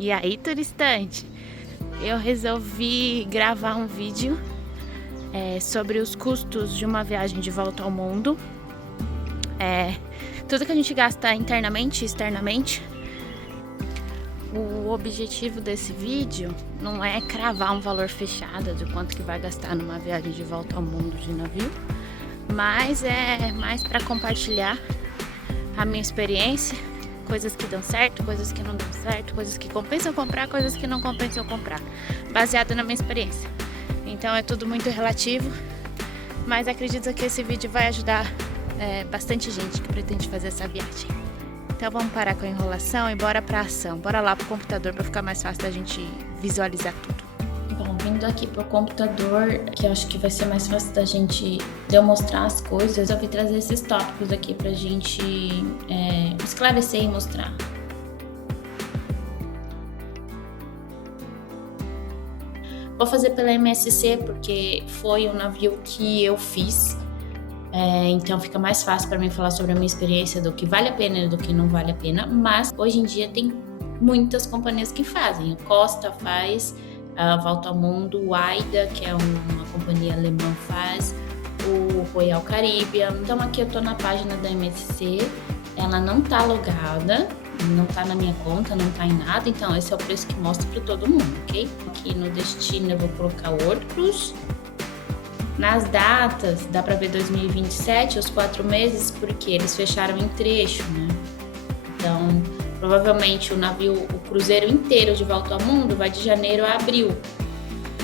E aí, turistante, eu resolvi gravar um vídeo sobre os custos de uma viagem de volta ao mundo. Tudo que a gente gasta internamente e externamente. O objetivo desse vídeo não é cravar um valor fechado de quanto que vai gastar numa viagem de volta ao mundo de navio, mas é mais para compartilhar a minha experiência, coisas que dão certo, coisas que não dão certo, coisas que compensam comprar, coisas que não compensam comprar, baseado na minha experiência. Então é tudo muito relativo, mas acredito que esse vídeo vai ajudar bastante gente que pretende fazer essa viagem. Então vamos parar com a enrolação e bora pra ação. Bora lá pro computador para ficar mais fácil da gente visualizar tudo. Bom, vindo aqui pro computador, que eu acho que vai ser mais fácil de eu mostrar as coisas, eu vim trazer esses tópicos aqui pra gente esclarecer e mostrar. Vou fazer pela MSC porque foi um navio que eu fiz. Então fica mais fácil para mim falar sobre a minha experiência do que vale a pena e do que não vale a pena, mas hoje em dia tem muitas companhias que fazem. O Costa faz, a Volta ao Mundo, o AIDA, que é uma companhia alemã, faz, o Royal Caribbean. Então aqui eu tô na página da MSC, ela não tá logada, não tá na minha conta, não tá em nada, então esse é o preço que mostra para todo mundo, ok? Aqui no destino eu vou colocar World Cruise. Nas datas, dá para ver 2027, os 4 meses, porque eles fecharam em trecho, né? Então, provavelmente o cruzeiro inteiro de Volta ao Mundo vai de janeiro a abril.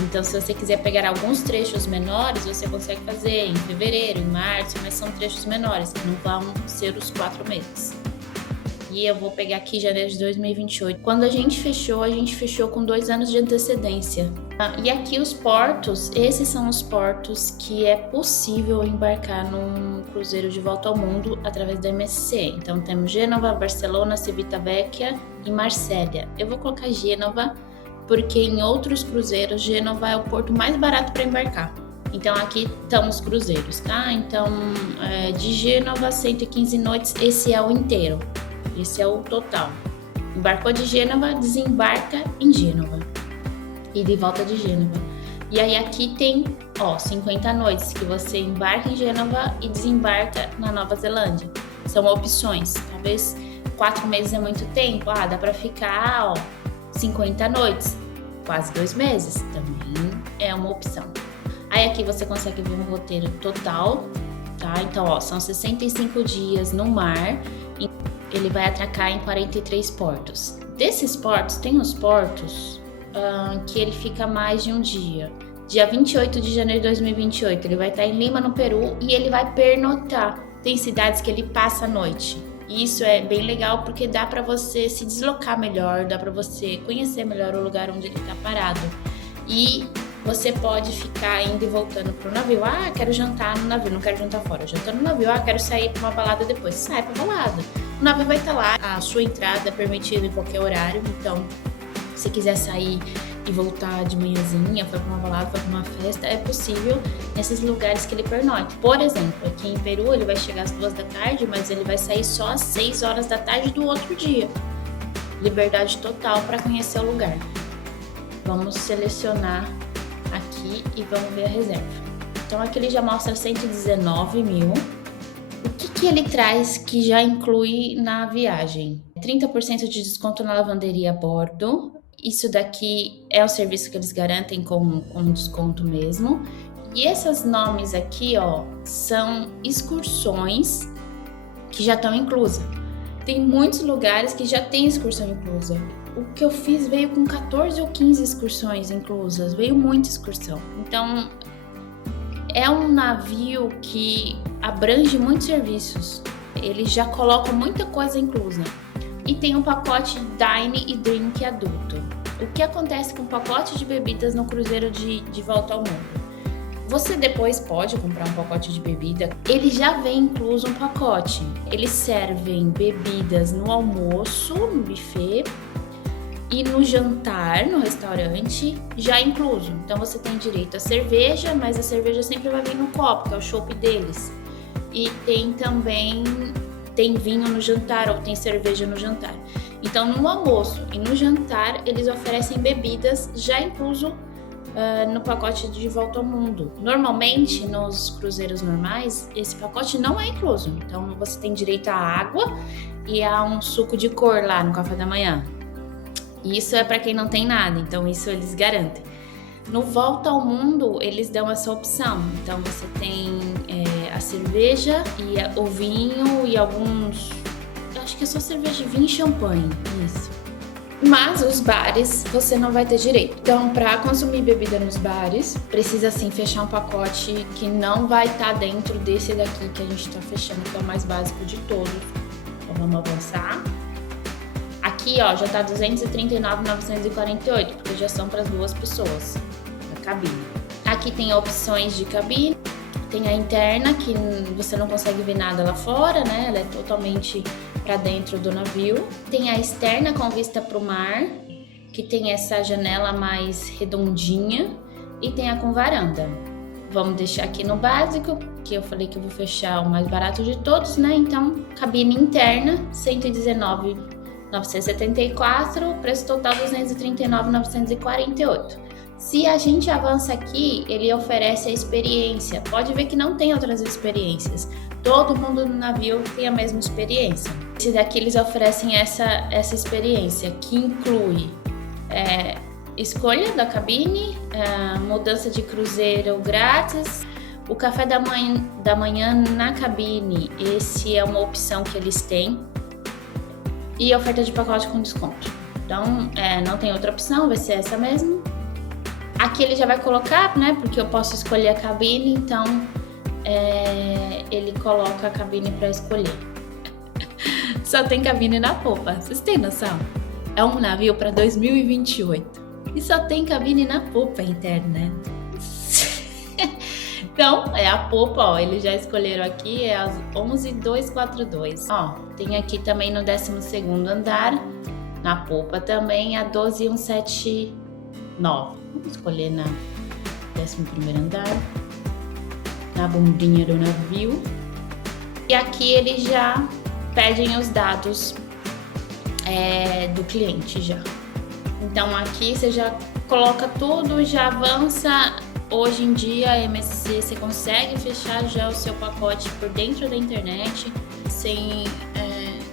Então, se você quiser pegar alguns trechos menores, você consegue fazer em fevereiro, em março, mas são trechos menores, que não vão ser os 4 meses. E eu vou pegar aqui janeiro de 2028. Quando a gente fechou com 2 anos de antecedência. E aqui os portos, esses são os portos que é possível embarcar num cruzeiro de volta ao mundo através da MSC. Então temos Gênova, Barcelona, Civitavecchia e Marsella. Eu vou colocar Gênova porque em outros cruzeiros Gênova é o porto mais barato para embarcar. Então aqui estão os cruzeiros, tá? Então de Gênova, 115 noites, esse é o inteiro. Esse é o total. Embarcou de Gênova, desembarca em Gênova. E de volta de Gênova. E aí aqui tem, 50 noites que você embarca em Gênova e desembarca na Nova Zelândia. São opções. Talvez 4 meses é muito tempo. Dá pra ficar, 50 noites. Quase 2 meses. Também é uma opção. Aí aqui você consegue ver um roteiro total, tá? Então, são 65 dias no mar. Ele vai atracar em 43 portos. Desses portos, tem os portos que ele fica mais de um dia. Dia 28 de janeiro de 2028, ele vai estar em Lima, no Peru, e ele vai pernotar. Tem cidades que ele passa a noite. E isso é bem legal porque dá para você se deslocar melhor, dá para você conhecer melhor o lugar onde ele está parado. E você pode ficar indo e voltando pro navio. Quero jantar no navio, não quero jantar fora. Jantando no navio, quero sair para uma balada depois. Sai pra balada. O navio vai estar lá, a sua entrada é permitida em qualquer horário. Então, se quiser sair e voltar de manhãzinha, foi pra uma balada, foi pra uma festa, é possível nesses lugares que ele pernoite. Por exemplo, aqui em Peru, ele vai chegar às 2 da tarde, mas ele vai sair só às 6 horas da tarde do outro dia. Liberdade total para conhecer o lugar. Vamos selecionar aqui e vamos ver a reserva. Então aqui ele já mostra 119 mil. O que ele traz que já inclui na viagem? 30% de desconto na lavanderia a bordo. Isso daqui é o serviço que eles garantem com desconto mesmo. E esses nomes aqui, são excursões que já estão inclusas. Tem muitos lugares que já tem excursão inclusa. O que eu fiz veio com 14 ou 15 excursões inclusas, veio muita excursão. Então, é um navio que abrange muitos serviços. Eles já colocam muita coisa inclusa. E tem um pacote Dine e Drink adulto. O que acontece com o pacote de bebidas no cruzeiro de volta ao mundo? Você depois pode comprar um pacote de bebida, ele já vem incluso um pacote. Eles servem bebidas no almoço, no buffet, e no jantar, no restaurante, já incluso. Então você tem direito a cerveja, mas a cerveja sempre vai vir no copo, que é o chopp deles. E tem também vinho no jantar, ou tem cerveja no jantar. Então, no almoço e no jantar, eles oferecem bebidas já incluso no pacote de volta ao mundo. Normalmente, nos cruzeiros normais, esse pacote não é incluso. Então, você tem direito à água e a um suco de cor lá no café da manhã. Isso é para quem não tem nada, então isso eles garantem. No Volta ao Mundo, eles dão essa opção. Então, você tem a cerveja e o vinho e alguns... Acho que é só cerveja, vinho e champanhe, isso. Mas os bares você não vai ter direito. Então, para consumir bebida nos bares, precisa sim fechar um pacote que não vai estar dentro desse daqui que a gente está fechando, que é o mais básico de todos. Então, vamos avançar. Aqui, ó, já tá R$ 239.948, porque já são para as 2 pessoas a cabine. Aqui tem opções de cabine. Tem a interna, que você não consegue ver nada lá fora, né? Ela é totalmente para dentro do navio. Tem a externa com vista para o mar, que tem essa janela mais redondinha, e tem a com varanda. Vamos deixar aqui no básico, que eu falei que eu vou fechar o mais barato de todos, né? Então, cabine interna, R$ 119.974, preço total R$ 239.948. Se a gente avança aqui, ele oferece a experiência. Pode ver que não tem outras experiências. Todo mundo no navio tem a mesma experiência. Esse daqui eles oferecem essa experiência, que inclui escolha da cabine, mudança de cruzeiro grátis, o café da manhã na cabine. Esse é uma opção que eles têm. E oferta de pacote com desconto. Então, não tem outra opção, vai ser essa mesmo. Aqui ele já vai colocar, né? Porque eu posso escolher a cabine, então ele coloca a cabine para escolher. Só tem cabine na popa, vocês têm noção? É um navio para 2028 e só tem cabine na popa interna, né? Então, é a popa, ó, eles já escolheram aqui, é as 11.242. Ó, tem aqui também no 12º andar, na popa também, a 12.179. Vamos escolher na 11º andar, na bundinha do navio. E aqui eles já pedem os dados do cliente já. Então aqui você já coloca tudo, já avança. Hoje em dia a MSC você consegue fechar já o seu pacote por dentro da internet, sem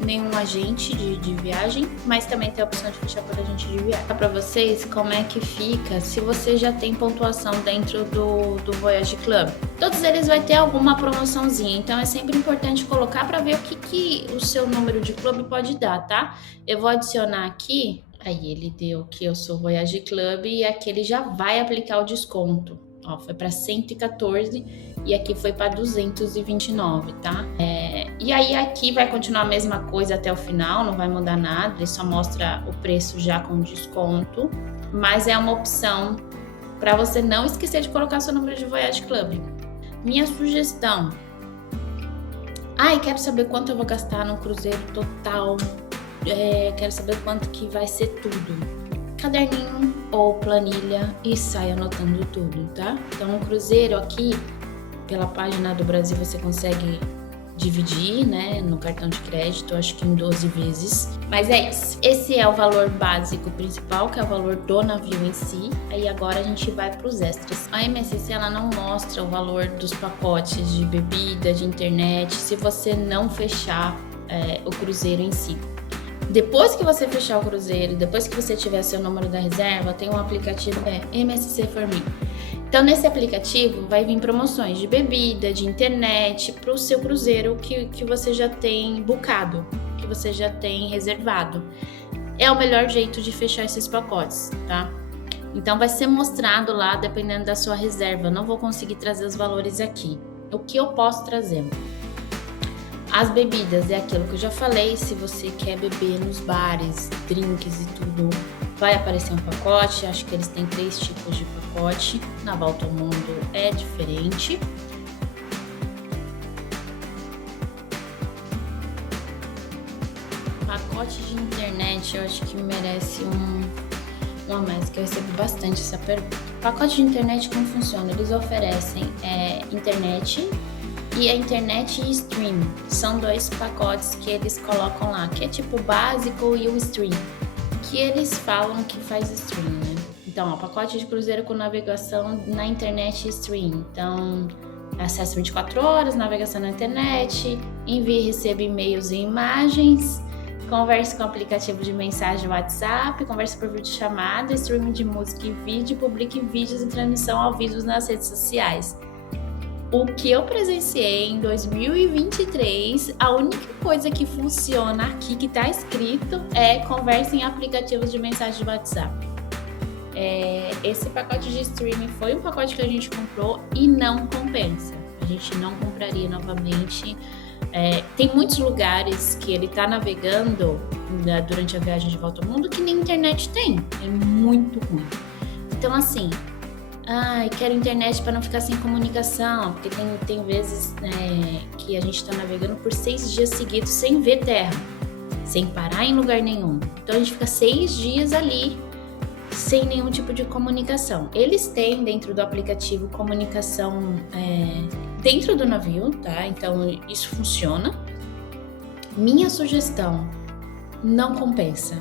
nenhum agente de viagem, mas também tem a opção de fechar por agente de viagem. Para vocês como é que fica se você já tem pontuação dentro do Voyage Club. Todos eles vai ter alguma promoçãozinha, então é sempre importante colocar para ver o que o seu número de clube pode dar, tá? Eu vou adicionar aqui, aí ele deu que eu sou Voyage Club e aqui ele já vai aplicar o desconto. Ó, foi para 114 e aqui foi para 229, tá? E aí aqui vai continuar a mesma coisa até o final, não vai mudar nada, ele só mostra o preço já com desconto, mas é uma opção para você não esquecer de colocar seu número de Voyage Club. Minha sugestão: quero saber quanto eu vou gastar no cruzeiro total, quero saber quanto que vai ser tudo. Caderninho ou planilha e sai anotando tudo, tá? Então, um cruzeiro aqui, pela página do Brasil, você consegue dividir, né, no cartão de crédito, acho que em 12 vezes. Mas é isso. Esse é o valor básico principal, que é o valor do navio em si. Aí agora a gente vai para os extras. A MSC, ela não mostra o valor dos pacotes de bebida, de internet, se você não fechar o cruzeiro em si. Depois que você fechar o cruzeiro, depois que você tiver seu número da reserva, tem um aplicativo MSC For Me. Então, nesse aplicativo vai vir promoções de bebida, de internet para o seu cruzeiro que você já tem bucado, que você já tem reservado. É o melhor jeito de fechar esses pacotes, tá? Então, vai ser mostrado lá, dependendo da sua reserva. Eu não vou conseguir trazer os valores aqui. O que eu posso trazer? As bebidas é aquilo que eu já falei, se você quer beber nos bares, drinks e tudo, vai aparecer um pacote, acho que eles têm 3 tipos de pacote, na Volta ao Mundo é diferente. Pacote de internet, eu acho que merece um a mais, que eu recebo bastante essa pergunta. Pacote de internet, como funciona? Eles oferecem internet e a internet e stream. São 2 pacotes que eles colocam lá, que é tipo o básico e o stream, que eles falam que faz stream, né? Então, ó, pacote de cruzeiro com navegação na internet e stream. Então, acesso 24 horas, navegação na internet, envie e receba e-mails e imagens, converse com o aplicativo de mensagem WhatsApp, converse por videochamada, streaming de música e vídeo, publique vídeos e transmissão ao vivo nas redes sociais. O que eu presenciei em 2023, a única coisa que funciona aqui que tá escrito é conversa em aplicativos de mensagem de WhatsApp. Esse pacote de streaming foi um pacote que a gente comprou e não compensa. A gente não compraria novamente. Tem muitos lugares que ele tá navegando durante a viagem de volta ao mundo que nem internet tem. É muito ruim. Então, assim, quero internet para não ficar sem comunicação, porque tem vezes que a gente tá navegando por 6 dias seguidos sem ver terra, sem parar em lugar nenhum. Então, a gente fica 6 dias ali sem nenhum tipo de comunicação. Eles têm dentro do aplicativo comunicação dentro do navio, tá? Então isso funciona. Minha sugestão, não compensa.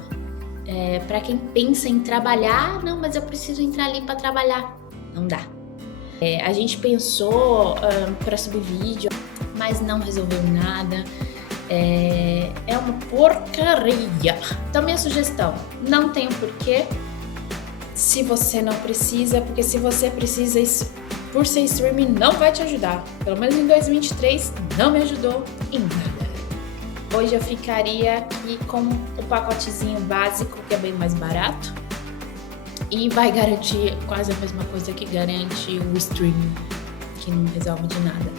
Para quem pensa em trabalhar, não, mas eu preciso entrar ali para trabalhar. Não dá. A gente pensou para subir vídeo, mas não resolveu nada. É uma porcaria. Então minha sugestão, não tem o porquê. Se você não precisa, porque se você precisa, isso, por ser streaming, não vai te ajudar. Pelo menos em 2023, não me ajudou em nada. Hoje eu ficaria aqui com o pacotezinho básico, que é bem mais barato. E vai garantir quase a mesma coisa que garante o streaming, que não resolve de nada.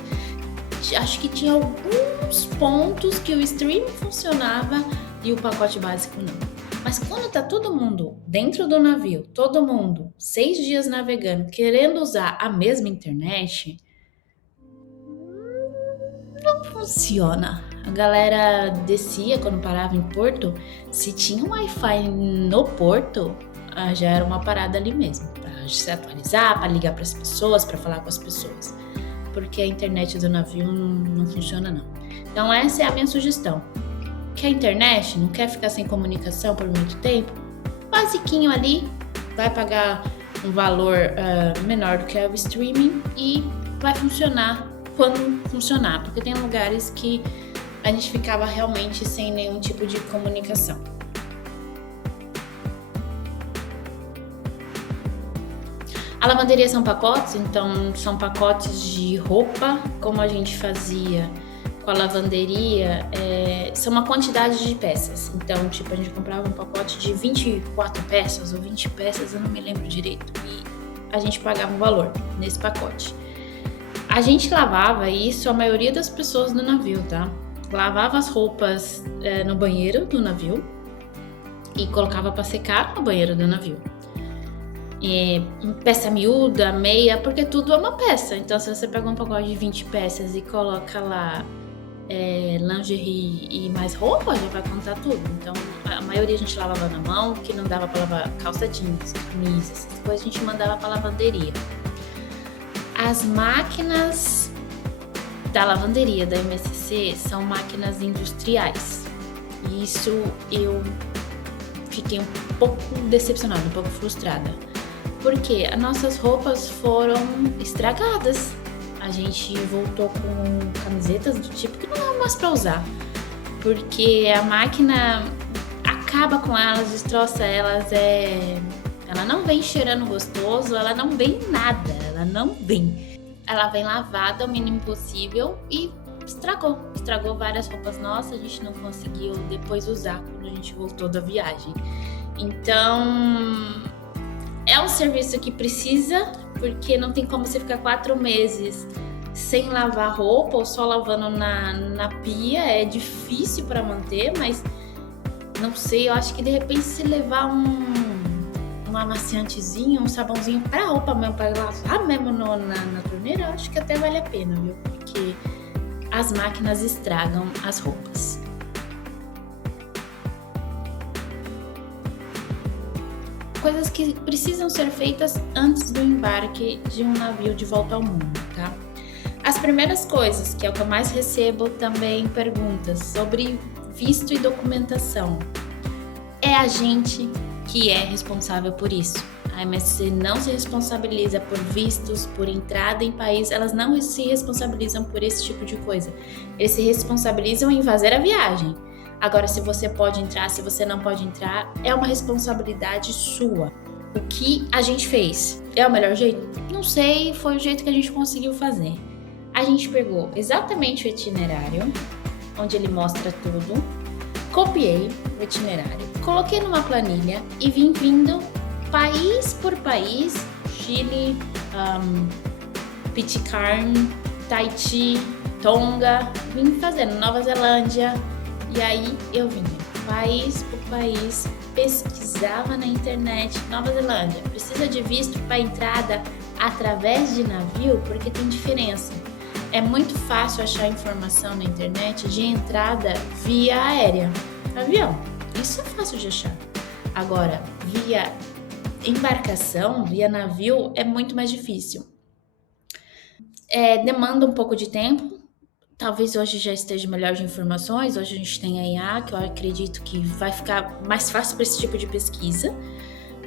Acho que tinha alguns pontos que o streaming funcionava e o pacote básico não. Mas quando tá todo mundo dentro do navio, todo mundo 6 dias navegando, querendo usar a mesma internet, não funciona. A galera descia quando parava em porto, se tinha um Wi-Fi no porto, já era uma parada ali mesmo, para se atualizar, para ligar para as pessoas, para falar com as pessoas, porque a internet do navio não funciona não. Então essa é a minha sugestão. Quer internet? Não quer ficar sem comunicação por muito tempo? Basiquinho ali, vai pagar um valor menor do que o streaming e vai funcionar quando funcionar, porque tem lugares que a gente ficava realmente sem nenhum tipo de comunicação. A lavanderia são pacotes, então são pacotes de roupa, como a gente fazia com a lavanderia, são uma quantidade de peças. Então, tipo, a gente comprava um pacote de 24 peças ou 20 peças, eu não me lembro direito. E a gente pagava um valor nesse pacote. A gente lavava isso, a maioria das pessoas no navio, tá? Lavava as roupas no banheiro do navio e colocava para secar no banheiro do navio. Peça miúda, meia, porque tudo é uma peça. Então, se você pega um pacote de 20 peças e coloca lá lingerie e mais roupa, já vai contar tudo. Então, a maioria a gente lavava na mão, que não dava para lavar calça jeans, camisa, essas coisas a gente mandava para lavanderia. As máquinas da lavanderia da MSC são máquinas industriais. E isso eu fiquei um pouco decepcionada, um pouco frustrada. Porque as nossas roupas foram estragadas. A gente voltou com camisetas do tipo que não dá mais pra usar. Porque a máquina acaba com elas, destroça elas. Ela não vem cheirando gostoso, ela não vem nada, ela não vem. Ela vem lavada o mínimo possível e estragou. Estragou várias roupas nossas, a gente não conseguiu depois usar quando a gente voltou da viagem. Então, é um serviço que precisa, porque não tem como você ficar 4 meses sem lavar roupa ou só lavando na pia. É difícil para manter, mas não sei, eu acho que de repente se levar um amaciantezinho, um sabãozinho pra roupa mesmo, pra lavar mesmo na torneira, eu acho que até vale a pena, viu? Porque as máquinas estragam as roupas. Coisas que precisam ser feitas antes do embarque de um navio de volta ao mundo, tá? As primeiras coisas, que é o que eu mais recebo também perguntas sobre visto e documentação, é a gente que é responsável por isso. A MSC não se responsabiliza por vistos, por entrada em país, elas não se responsabilizam por esse tipo de coisa. Eles se responsabilizam em fazer a viagem. Agora, se você pode entrar, se você não pode entrar, é uma responsabilidade sua. O que a gente fez? É o melhor jeito? Não sei, foi o jeito que a gente conseguiu fazer. A gente pegou exatamente o itinerário, onde ele mostra tudo, copiei o itinerário, coloquei numa planilha e vim vindo país por país, Chile, Pitcairn, Tahiti, Tonga, vim fazendo Nova Zelândia, e aí eu vinha país por país, pesquisava na internet. Nova Zelândia, precisa de visto para entrada através de navio, porque tem diferença. É muito fácil achar informação na internet de entrada via aérea, avião. Isso é fácil de achar. Agora, via embarcação, via navio, é muito mais difícil. Demanda um pouco de tempo. Talvez hoje já esteja melhor de informações. Hoje a gente tem a IA, que eu acredito que vai ficar mais fácil para esse tipo de pesquisa.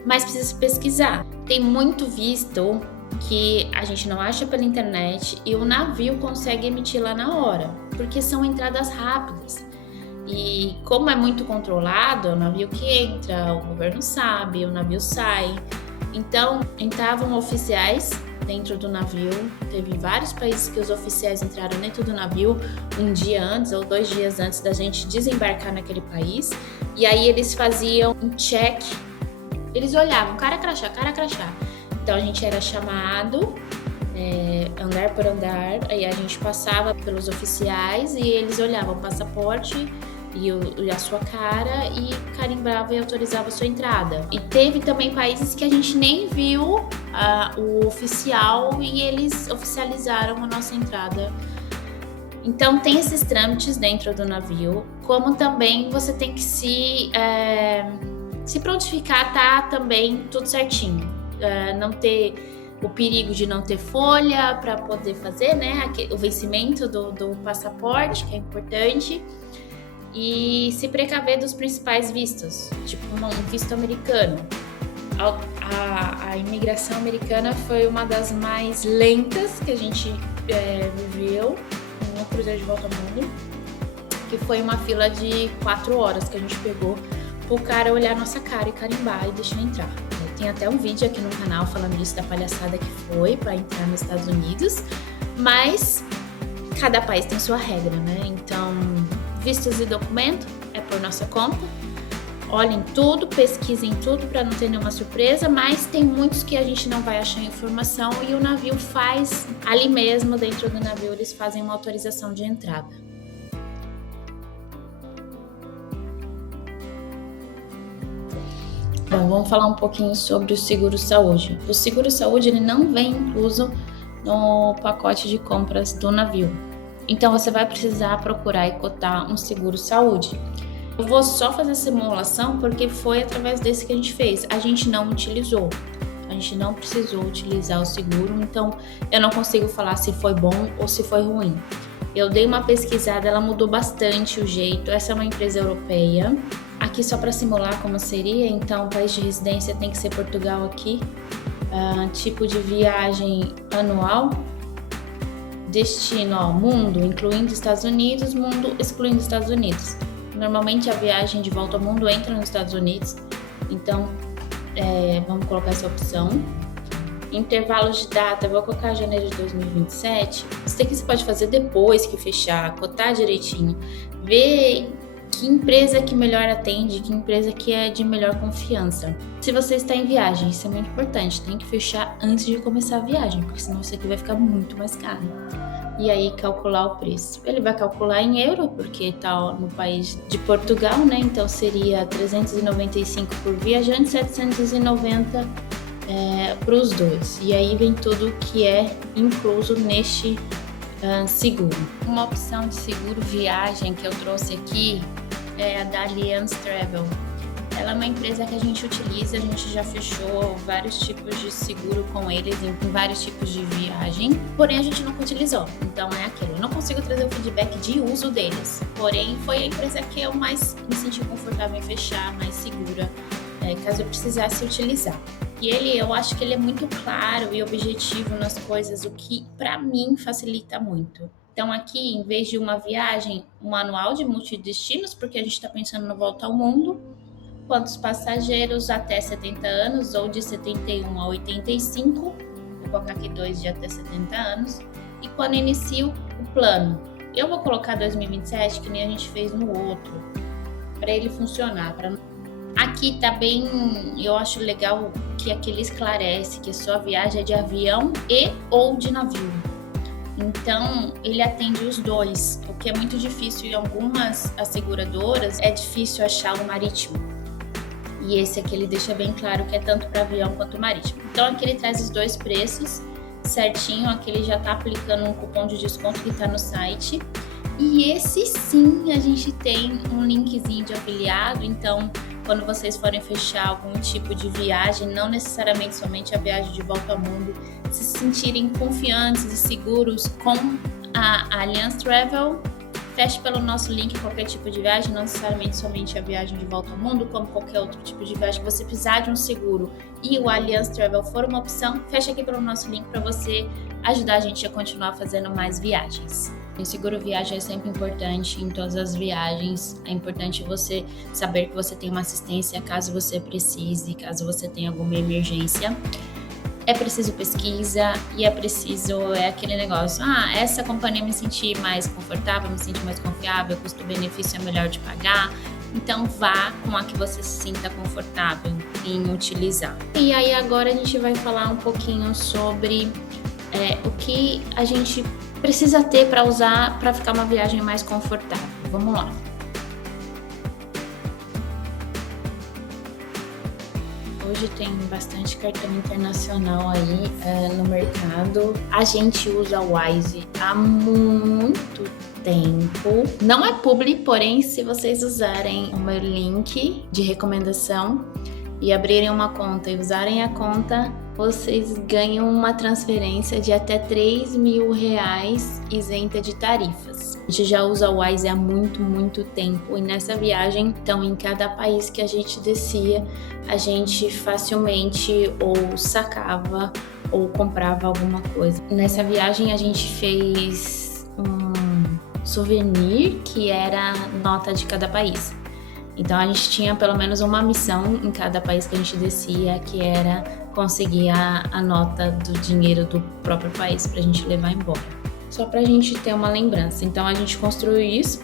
Mas precisa pesquisar. Tem muito visto que a gente não acha pela internet e o navio consegue emitir lá na hora, porque são entradas rápidas. E como é muito controlado, é o navio que entra, o governo sabe, o navio sai. Então, entravam oficiais dentro do navio. Teve vários países que os oficiais entraram dentro do navio um dia antes ou 2 dias antes da gente desembarcar naquele país. E aí eles faziam um check, eles olhavam cara a crachá, cara a crachá. Então a gente era chamado, andar por andar, aí a gente passava pelos oficiais e eles olhavam o passaporte e a sua cara e carimbava e autorizava a sua entrada. E teve também países que a gente nem viu o oficial e eles oficializaram a nossa entrada. Então tem esses trâmites dentro do navio, como também você tem que se prontificar, tá também tudo certinho. Não ter o perigo de não ter folha para poder fazer, né, o vencimento do passaporte, que é importante, e se precaver dos principais vistos, tipo um visto americano. A imigração americana foi uma das mais lentas que a gente viveu no Cruzeiro de Volta ao Mundo, que foi uma fila de 4 horas que a gente pegou pro cara olhar nossa cara e carimbar e deixar entrar. Tem até um vídeo aqui no canal falando disso, da palhaçada que foi para entrar nos Estados Unidos, mas cada país tem sua regra, né? Então, vistos e documento é por nossa conta. Olhem tudo, pesquisem tudo para não ter nenhuma surpresa, mas tem muitos que a gente não vai achar informação e o navio faz ali mesmo, dentro do navio, eles fazem uma autorização de entrada. Bom, vamos falar um pouquinho sobre o seguro-saúde. O seguro-saúde ele não vem incluso no pacote de compras do navio. Então você vai precisar procurar e cotar um seguro-saúde. Eu vou só fazer a simulação porque foi através desse que a gente fez. A gente não utilizou, a gente não precisou utilizar o seguro, então eu não consigo falar se foi bom ou se foi ruim. Eu dei uma pesquisada, ela mudou bastante o jeito. Essa é uma empresa europeia. Aqui só para simular como seria, então o país de residência tem que ser Portugal aqui. Tipo de viagem anual. Destino, mundo, incluindo Estados Unidos, mundo, excluindo Estados Unidos. Normalmente a viagem de volta ao mundo entra nos Estados Unidos, então vamos colocar essa opção. Intervalos de data, eu vou colocar janeiro de 2027. Isso daqui você pode fazer depois que fechar, cotar direitinho, ver que empresa que melhor atende, que empresa que é de melhor confiança. Se você está em viagem, isso é muito importante, tem que fechar antes de começar a viagem, porque senão isso aqui vai ficar muito mais caro. E aí calcular o preço. Ele vai calcular em euro, porque está no país de Portugal, né? Então seria 395 por viajante, 790 para os dois. E aí vem tudo que é incluso neste seguro. Uma opção de seguro viagem que eu trouxe aqui é a da Allianz Travel. Ela é uma empresa que a gente utiliza, a gente já fechou vários tipos de seguro com eles em vários tipos de viagem, porém a gente nunca utilizou. Então é aquilo, eu não consigo trazer o feedback de uso deles, porém foi a empresa que eu mais me senti confortável em fechar, mais segura, caso eu precisasse utilizar. E eu acho que ele é muito claro e objetivo nas coisas, o que para mim facilita muito. Então aqui, em vez de uma viagem, um manual de multidestinos, porque a gente está pensando no volta ao mundo, quantos passageiros até 70 anos ou de 71 a 85, vou colocar aqui 2 de até 70 anos, e quando inicio o plano. Eu vou colocar 2027, que nem a gente fez no outro, para ele funcionar. Aqui tá bem, eu acho legal que aqui ele esclarece que a sua viagem é de avião e ou de navio. Então, ele atende os dois, o que é muito difícil em algumas asseguradoras, é difícil achar o marítimo. E esse aqui ele deixa bem claro que é tanto para avião quanto marítimo. Então aqui ele traz os dois preços certinho, aqui ele já está aplicando um cupom de desconto que está no site. E esse sim a gente tem um linkzinho de afiliado, então quando vocês forem fechar algum tipo de viagem, não necessariamente somente a viagem de volta ao mundo, se sentirem confiantes e seguros com a Allianz Travel, feche pelo nosso link qualquer tipo de viagem, não necessariamente somente a viagem de volta ao mundo, como qualquer outro tipo de viagem que você precisar de um seguro e o Allianz Travel for uma opção, feche aqui pelo nosso link para você ajudar a gente a continuar fazendo mais viagens. O seguro viagem é sempre importante em todas as viagens, é importante você saber que você tem uma assistência caso você precise, caso você tenha alguma emergência. É preciso pesquisa e é aquele negócio, essa companhia me sentir mais confortável, me sentir mais confiável, custo-benefício é melhor de pagar, então vá com a que você se sinta confortável em utilizar. E aí agora a gente vai falar um pouquinho sobre o que a gente precisa ter para usar para ficar uma viagem mais confortável. Vamos lá. Hoje tem bastante cartão internacional aí no mercado. A gente usa o Wise há muito tempo. Não é publi, porém, se vocês usarem o meu link de recomendação e abrirem uma conta e usarem a conta, vocês ganham uma transferência de até R$3.000 isenta de tarifas. A gente já usa o Wise há muito tempo e nessa viagem, então em cada país que a gente descia, a gente facilmente ou sacava ou comprava alguma coisa. Nessa viagem a gente fez um souvenir que era nota de cada país. Então a gente tinha pelo menos uma missão em cada país que a gente descia, que era conseguir a nota do dinheiro do próprio país pra gente levar embora. Só pra gente ter uma lembrança. Então a gente construiu isso.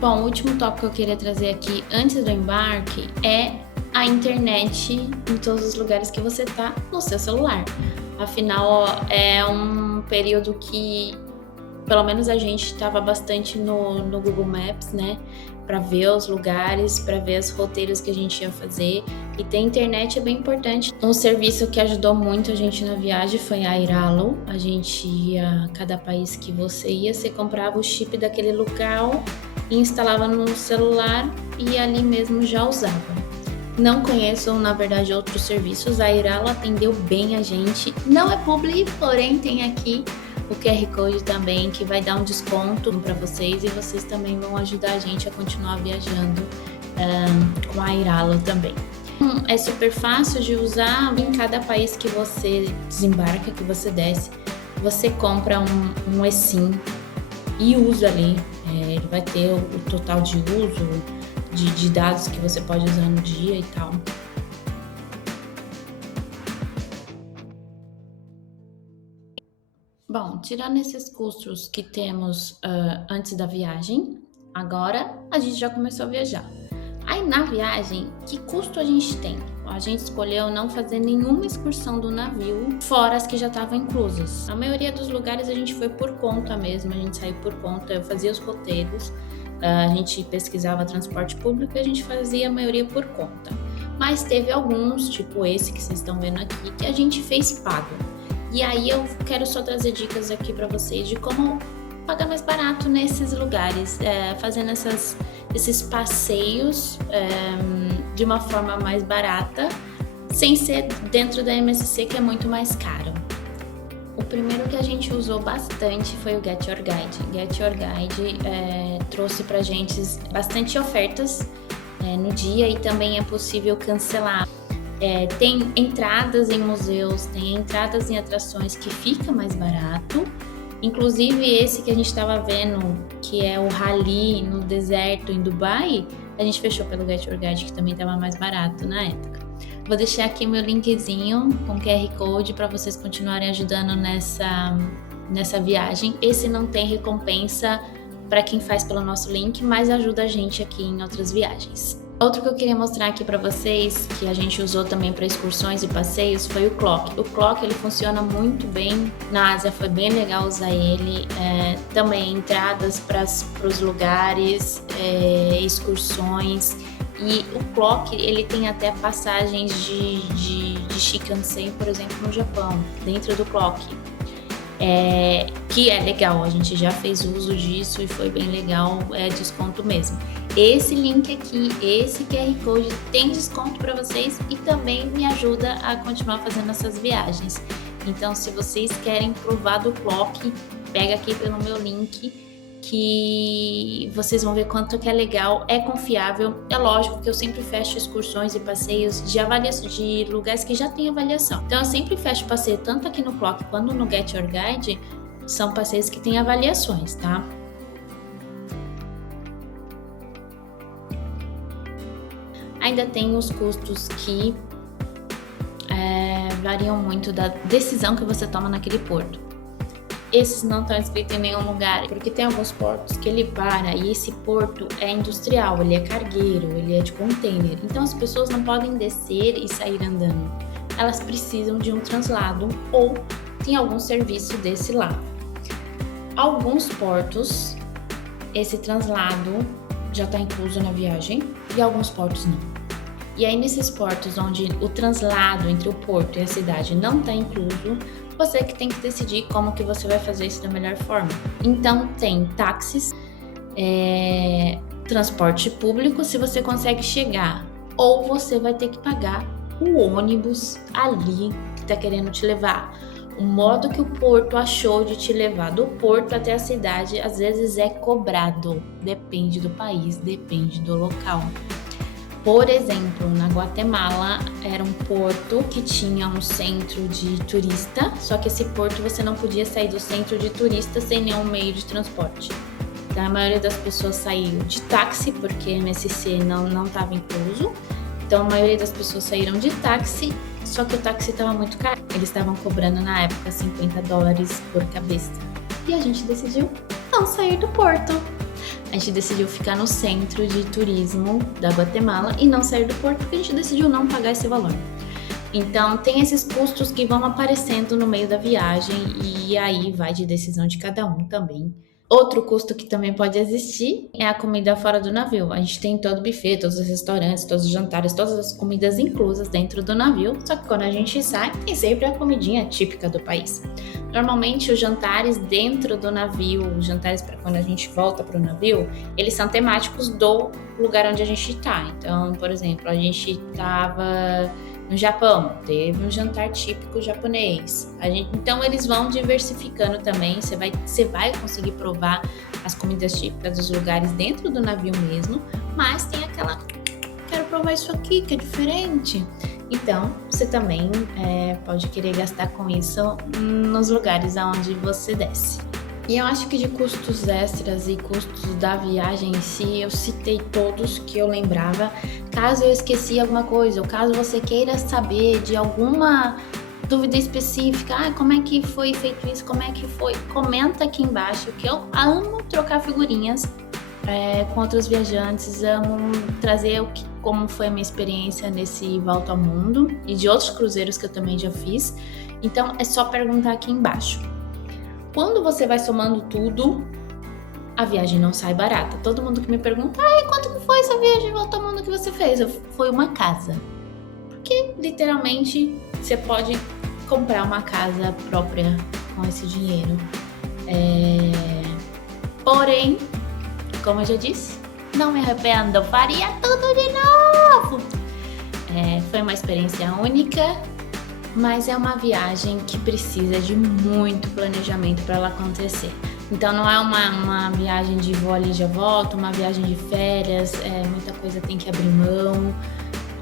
Bom, o último tópico que eu queria trazer aqui antes do embarque é a internet em todos os lugares que você tá no seu celular. Afinal, é um período que pelo menos a gente estava bastante no Google Maps, né? Para ver os lugares, para ver os roteiros que a gente ia fazer. E ter internet é bem importante. Um serviço que ajudou muito a gente na viagem foi a Airalo. A gente ia, cada país que você ia, você comprava o chip daquele local e instalava no celular e ali mesmo já usava. Não conheço, na verdade, outros serviços. A Airalo atendeu bem a gente. Não é publi, porém tem aqui o QR Code também, que vai dar um desconto para vocês e vocês também vão ajudar a gente a continuar viajando com a Airalo também. É super fácil de usar. Em cada país que você desembarca, que você desce, você compra um eSIM e usa ali. Ele vai ter o total de uso de dados que você pode usar no dia e tal. Bom, tirando esses custos que temos antes da viagem, agora a gente já começou a viajar. Aí na viagem, que custo a gente tem? A gente escolheu não fazer nenhuma excursão do navio, fora as que já estavam inclusas. A maioria dos lugares a gente foi por conta mesmo, a gente saiu por conta, eu fazia os roteiros, a gente pesquisava transporte público e a gente fazia a maioria por conta. Mas teve alguns, tipo esse que vocês estão vendo aqui, que a gente fez pago. E aí eu quero só trazer dicas aqui para vocês de como pagar mais barato nesses lugares, fazendo esses passeios de uma forma mais barata, sem ser dentro da MSC, que é muito mais caro. O primeiro que a gente usou bastante foi o Get Your Guide. Get Your Guide trouxe pra gente bastante ofertas no dia, e também é possível cancelar. Tem entradas em museus, tem entradas em atrações que fica mais barato. Inclusive esse que a gente estava vendo, que é o Rally no deserto em Dubai, a gente fechou pelo Get Your Guide, que também estava mais barato na época. Vou deixar aqui meu linkzinho com QR Code para vocês continuarem ajudando nessa viagem. Esse não tem recompensa para quem faz pelo nosso link, mas ajuda a gente aqui em outras viagens. Outro que eu queria mostrar aqui para vocês, que a gente usou também para excursões e passeios, foi o Clock. O Clock, ele funciona muito bem na Ásia, foi bem legal usar ele. Também entradas para os lugares, excursões. E o Clock, ele tem até passagens de Shinkansen, por exemplo, no Japão, dentro do Clock. Que é legal, a gente já fez uso disso e foi bem legal, desconto mesmo. Esse link aqui, esse QR Code tem desconto para vocês e também me ajuda a continuar fazendo essas viagens. Então, se vocês querem provar do Clock, pega aqui pelo meu link, que vocês vão ver quanto que é legal, é confiável. É lógico que eu sempre fecho excursões e passeios de lugares que já tem avaliação. Então eu sempre fecho passeio tanto aqui no Clock quanto no Get Your Guide, são passeios que têm avaliações, tá? Ainda tem os custos que variam muito da decisão que você toma naquele porto. Esses não estão escritos em nenhum lugar, porque tem alguns portos que ele para, e esse porto é industrial, ele é cargueiro, ele é de container. Então as pessoas não podem descer e sair andando. Elas precisam de um translado ou tem algum serviço desse lá. Alguns portos, esse translado já está incluso na viagem e alguns portos não. E aí nesses portos onde o translado entre o porto e a cidade não está incluso, você que tem que decidir como que você vai fazer isso da melhor forma. Então tem táxis, transporte público se você consegue chegar, ou você vai ter que pagar o ônibus ali que está querendo te levar. O modo que o porto achou de te levar do porto até a cidade às vezes é cobrado, depende do país, depende do local. Por exemplo, na Guatemala era um porto que tinha um centro de turista, só que esse porto você não podia sair do centro de turista sem nenhum meio de transporte. Então a maioria das pessoas saiu de táxi, porque MSC não estava incluso. Então a maioria das pessoas saíram de táxi, só que o táxi estava muito caro. Eles estavam cobrando na época $50 por cabeça. E a gente decidiu não sair do porto. A gente decidiu ficar no centro de turismo da Guatemala e não sair do porto, porque a gente decidiu não pagar esse valor. Então, tem esses custos que vão aparecendo no meio da viagem e aí vai de decisão de cada um também. Outro custo que também pode existir é a comida fora do navio. A gente tem todo o buffet, todos os restaurantes, todos os jantares, todas as comidas inclusas dentro do navio, só que quando a gente sai, tem sempre a comidinha típica do país. Normalmente, os jantares dentro do navio, os jantares para quando a gente volta para o navio, eles são temáticos do lugar onde a gente está. Então, por exemplo, a gente estava no Japão, teve um jantar típico japonês. Então eles vão diversificando também, você vai conseguir provar as comidas típicas dos lugares dentro do navio mesmo, mas tem aquela, quero provar isso aqui que é diferente. Então você também pode querer gastar com isso nos lugares aonde você desce. E eu acho que de custos extras e custos da viagem em si, eu citei todos que eu lembrava. Caso eu esqueci alguma coisa, ou caso você queira saber de alguma dúvida específica, como é que foi feito isso, como é que foi, comenta aqui embaixo, que eu amo trocar figurinhas com outros viajantes, amo trazer como foi a minha experiência nesse Volta ao Mundo e de outros cruzeiros que eu também já fiz. Então é só perguntar aqui embaixo. Quando você vai somando tudo, a viagem não sai barata. Todo mundo que me pergunta, quanto que foi essa viagem de volta ao mundo que você fez? Foi uma casa. Porque, literalmente, você pode comprar uma casa própria com esse dinheiro. Porém, como eu já disse, não me arrependo, faria tudo de novo. Foi uma experiência única, mas é uma viagem que precisa de muito planejamento para ela acontecer. Então não é uma viagem de vou ali e já volto, uma viagem de férias, muita coisa tem que abrir mão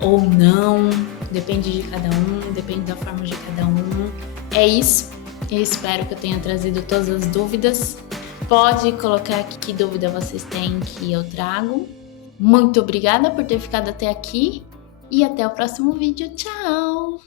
ou não, depende de cada um, depende da forma de cada um. É isso, eu espero que eu tenha trazido todas as dúvidas. Pode colocar aqui que dúvida vocês têm que eu trago. Muito obrigada por ter ficado até aqui e até o próximo vídeo. Tchau!